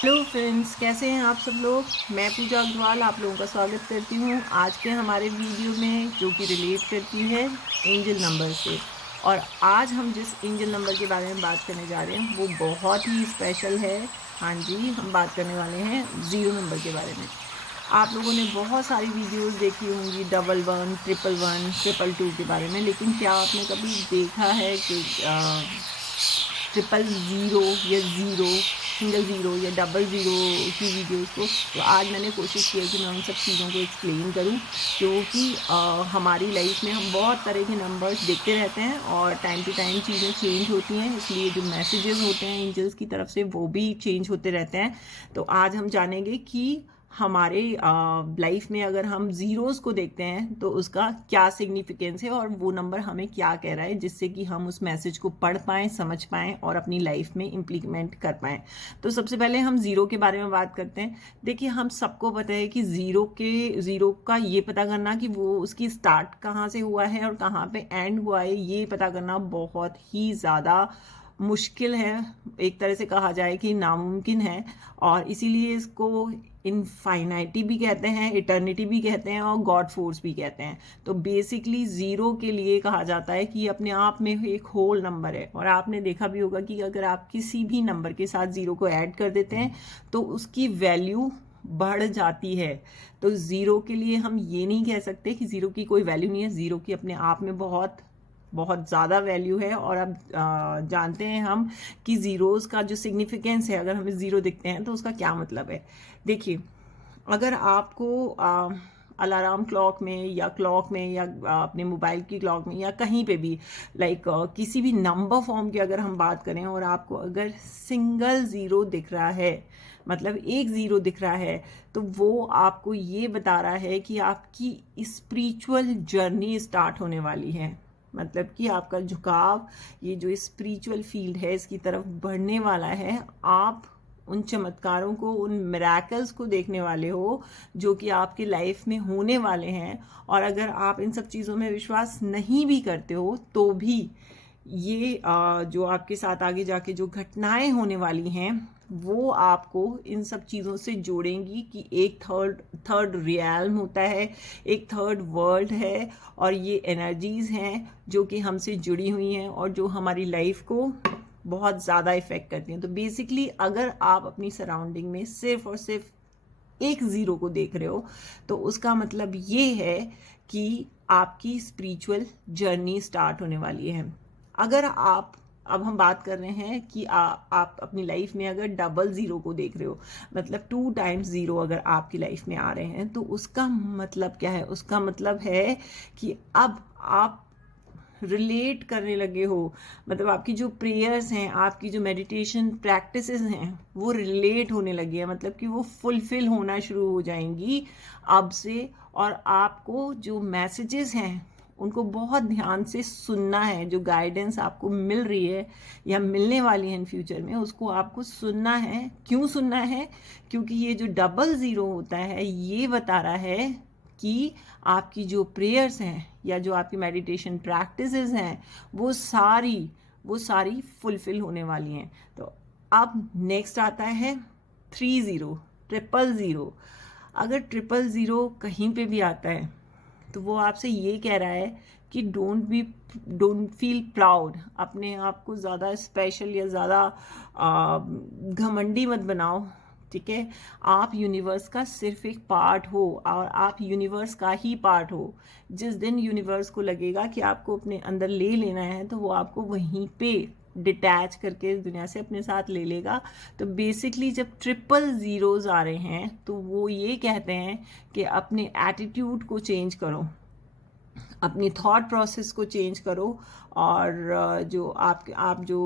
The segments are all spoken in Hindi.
हेलो फ्रेंड्स, कैसे हैं आप सब लोग। मैं पूजा अग्रवाल आप लोगों का स्वागत करती हूँ आज के हमारे वीडियो में, जो कि रिलेट करती है एंजल नंबर से। और आज हम जिस एंजल नंबर के बारे में बात करने जा रहे हैं वो बहुत ही स्पेशल है। हाँ जी, हम बात करने वाले हैं ज़ीरो नंबर के बारे में। आप लोगों ने बहुत सारी वीडियोस देखी होंगी 11 111 222 के बारे में, लेकिन क्या आपने कभी देखा है कि ट्रिपल ज़ीरो या ज़ीरो, सिंगल ज़ीरो या डबल ज़ीरो की वीडियोस को। तो आज मैंने कोशिश की है कि मैं उन सब चीज़ों को एक्सप्लेन करूं, क्योंकि हमारी लाइफ में हम बहुत तरह के नंबर्स देखते रहते हैं और टाइम टू टाइम चीज़ें चेंज होती हैं, इसलिए जो मैसेजेस होते हैं एंजल्स की तरफ से वो भी चेंज होते रहते हैं। तो आज हम जानेंगे कि हमारे लाइफ में अगर हम ज़ीरोज़ को देखते हैं तो उसका क्या सिग्निफिकेंस है और वो नंबर हमें क्या कह रहा है, जिससे कि हम उस मैसेज को पढ़ पाएँ, समझ पाएँ और अपनी लाइफ में इम्प्लीमेंट कर पाएँ। तो सबसे पहले हम ज़ीरो के बारे में बात करते हैं। देखिए, हम सबको पता है कि ज़ीरो का ये पता करना कि वो उसकी स्टार्ट कहाँ से हुआ है और कहाँ पे एंड हुआ है, ये पता करना बहुत ही ज़्यादा मुश्किल है। एक तरह से कहा जाए कि नामुमकिन है, और इसीलिए इसको इनफाइनाइटी भी कहते हैं, इटर्निटी भी कहते हैं और गॉड फोर्स भी कहते हैं। तो बेसिकली ज़ीरो के लिए कहा जाता है कि अपने आप में एक होल नंबर है। और आपने देखा भी होगा कि अगर आप किसी भी नंबर के साथ ज़ीरो को ऐड कर देते हैं तो उसकी वैल्यू बढ़ जाती है। तो ज़ीरो के लिए हम ये नहीं कह सकते कि ज़ीरो की कोई वैल्यू नहीं है। ज़ीरो की अपने आप में बहुत बहुत ज़्यादा वैल्यू है। और अब जानते हैं हम कि ज़ीरोज़ का जो सिग्निफिकेंस है, अगर हमें ज़ीरो दिखते हैं तो उसका क्या मतलब है। देखिए, अगर आपको अलार्म क्लॉक में या अपने मोबाइल की क्लॉक में या कहीं पे भी लाइक किसी भी नंबर फॉर्म की अगर हम बात करें और आपको अगर सिंगल ज़ीरो दिख रहा है, मतलब एक ज़ीरो दिख रहा है, तो वो आपको ये बता रहा है कि आपकी स्पिरिचुअल जर्नी स्टार्ट होने वाली है। मतलब कि आपका झुकाव, ये जो स्पिरिचुअल फील्ड है, इसकी तरफ बढ़ने वाला है। आप उन चमत्कारों को, उन मिरेकल्स को देखने वाले हो जो कि आपकी लाइफ में होने वाले हैं। और अगर आप इन सब चीज़ों में विश्वास नहीं भी करते हो तो भी ये जो आपके साथ आगे जाके जो घटनाएं होने वाली हैं वो आपको इन सब चीज़ों से जोड़ेंगी कि एक थर्ड थर्ड रियल्म होता है, एक थर्ड वर्ल्ड है, और ये एनर्जीज़ हैं जो कि हमसे जुड़ी हुई हैं और जो हमारी लाइफ को बहुत ज़्यादा इफ़ेक्ट करती हैं। तो बेसिकली अगर आप अपनी सराउंडिंग में सिर्फ और सिर्फ एक ज़ीरो को देख रहे हो तो उसका मतलब ये है कि आपकी स्पिरिचुअल जर्नी स्टार्ट होने वाली है। अगर आप, अब हम बात कर रहे हैं कि आप अपनी लाइफ में अगर डबल ज़ीरो को देख रहे हो, मतलब 2 टाइम्स ज़ीरो अगर आपकी लाइफ में आ रहे हैं, तो उसका मतलब क्या है। उसका मतलब है कि अब आप रिलेट करने लगे हो, मतलब आपकी जो प्रेयर्स हैं, आपकी जो मेडिटेशन प्रैक्टिसेस हैं, वो रिलेट होने लगी है, मतलब कि वो फुलफिल होना शुरू हो जाएंगी अब से। और आपको जो मैसेजेस हैं उनको बहुत ध्यान से सुनना है। जो गाइडेंस आपको मिल रही है या मिलने वाली है इन फ्यूचर में, उसको आपको सुनना है। क्यों सुनना है? क्योंकि ये जो डबल ज़ीरो होता है ये बता रहा है कि आपकी जो प्रेयर्स हैं या जो आपकी मेडिटेशन प्रैक्टिसेस हैं वो सारी फुलफिल होने वाली हैं। तो अब नेक्स्ट आता है 30, ट्रिपल ज़ीरो। अगर ट्रिपल ज़ीरो कहीं पे भी आता है तो वो आपसे ये कह रहा है कि डोंट फील प्राउड। अपने आप को ज़्यादा स्पेशल या ज़्यादा घमंडी मत बनाओ, ठीक है। आप यूनिवर्स का सिर्फ एक पार्ट हो और आप यूनिवर्स का ही पार्ट हो। जिस दिन यूनिवर्स को लगेगा कि आपको अपने अंदर ले लेना है तो वो आपको वहीं पे डिटैच करके इस दुनिया से अपने साथ ले लेगा। तो बेसिकली जब ट्रिपल ज़ीरोज़ आ रहे हैं तो वो ये कहते हैं कि अपने एटीट्यूड को चेंज करो, अपनी थॉट प्रोसेस को चेंज करो। और जो आप जो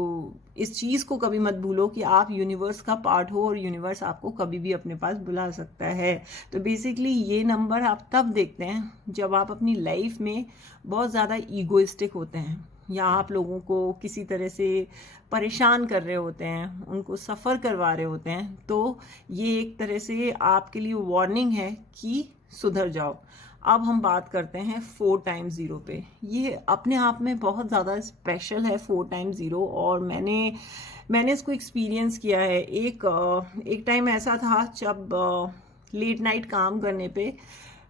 इस चीज़ को कभी मत भूलो कि आप यूनिवर्स का पार्ट हो और यूनिवर्स आपको कभी भी अपने पास बुला सकता है। तो बेसिकली ये नंबर आप तब देखते हैं जब आप अपनी लाइफ में बहुत ज़्यादा ईगोइस्टिक होते हैं या आप लोगों को किसी तरह से परेशान कर रहे होते हैं, उनको सफ़र करवा रहे होते हैं। तो ये एक तरह से आपके लिए वार्निंग है कि सुधर जाओ। अब हम बात करते हैं 4 टाइम्स ज़ीरो पे। ये अपने आप में बहुत ज़्यादा स्पेशल है 4 टाइम्स ज़ीरो, और मैंने इसको एक्सपीरियंस किया है। एक टाइम ऐसा था जब लेट नाइट काम करने पे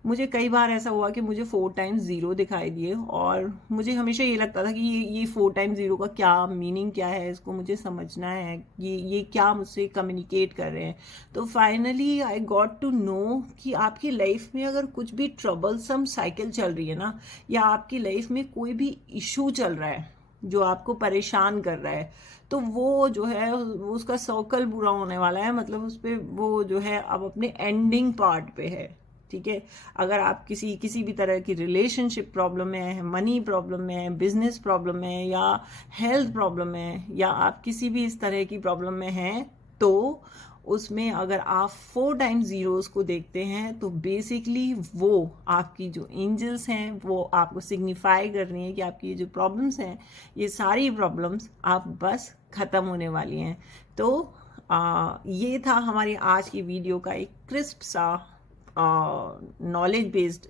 मुझे कई बार ऐसा हुआ कि मुझे 4 टाइम्स ज़ीरो दिखाई दिए, और मुझे हमेशा ये लगता था कि ये 4 टाइम्स ज़ीरो का क्या मीनिंग क्या है, इसको मुझे समझना है, ये क्या मुझसे कम्युनिकेट कर रहे हैं। तो finally I got to know कि आपकी लाइफ में अगर कुछ भी ट्रबलसम साइकिल चल रही है ना, या आपकी लाइफ में कोई भी इशू चल रहा है जो आपको परेशान कर रहा है, तो वो जो है वो उसका सर्कल पूरा होने वाला है। मतलब उस पर वो जो है अब अपने एंडिंग पार्ट पे है। ठीक है, अगर आप किसी भी तरह की रिलेशनशिप प्रॉब्लम में है, मनी प्रॉब्लम में है, बिजनेस प्रॉब्लम में है, या हेल्थ प्रॉब्लम में है, या आप किसी भी इस तरह की प्रॉब्लम में हैं, तो उसमें अगर आप 4 टाइम्स ज़ीरोज़ को देखते हैं तो बेसिकली वो आपकी जो एंजल्स हैं वो आपको सिग्निफाई कर रही हैं कि आपकी ये जो प्रॉब्लम्स हैं, ये सारी प्रॉब्लम्स आप बस ख़त्म होने वाली हैं। तो ये था हमारी आज की वीडियो का एक क्रिस्प सा नॉलेज बेस्ड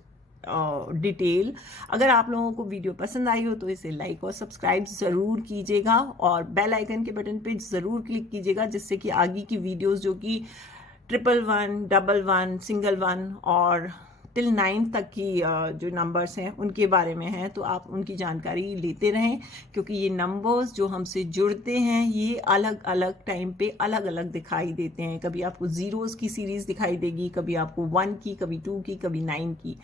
डिटेल। अगर आप लोगों को वीडियो पसंद आई हो तो इसे लाइक और सब्सक्राइब ज़रूर कीजिएगा, और बेल आइकन के बटन पे ज़रूर क्लिक कीजिएगा, जिससे कि आगे की वीडियोस जो कि 111, 11, सिंगल 1 और टिल 9 तक की जो नंबर्स हैं उनके बारे में हैं, तो आप उनकी जानकारी लेते रहें, क्योंकि ये नंबर्स जो हमसे जुड़ते हैं ये अलग अलग टाइम पे अलग अलग दिखाई देते हैं। कभी आपको ज़ीरोज़ की सीरीज़ दिखाई देगी, कभी आपको 1 की, कभी 2 की, कभी 9 की।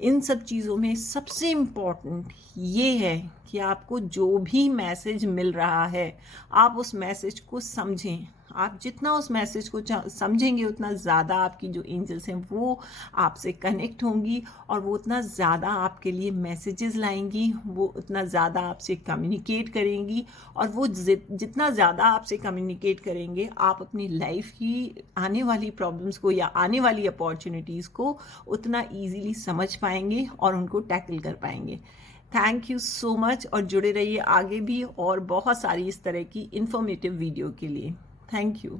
इन सब चीज़ों में सबसे इम्पॉर्टेंट ये है कि आपको जो भी मैसेज मिल रहा है आप उस मैसेज को समझें। आप जितना उस मैसेज को समझेंगे उतना ज़्यादा आपकी जो एंजल्स हैं वो आपसे कनेक्ट होंगी, और वो उतना ज़्यादा आपके लिए मैसेजेस लाएंगी, वो उतना ज़्यादा आपसे कम्युनिकेट करेंगी, और वो जितना ज़्यादा आपसे कम्युनिकेट करेंगे आप अपनी लाइफ की आने वाली प्रॉब्लम्स को या आने वाली अपॉर्चुनिटीज़ को उतना ईजीली समझ पाएंगे और उनको टैकल कर पाएंगे। थैंक यू सो मच, और जुड़े रहिए आगे भी और बहुत सारी इस तरह की इंफॉर्मेटिव वीडियो के लिए। Thank you.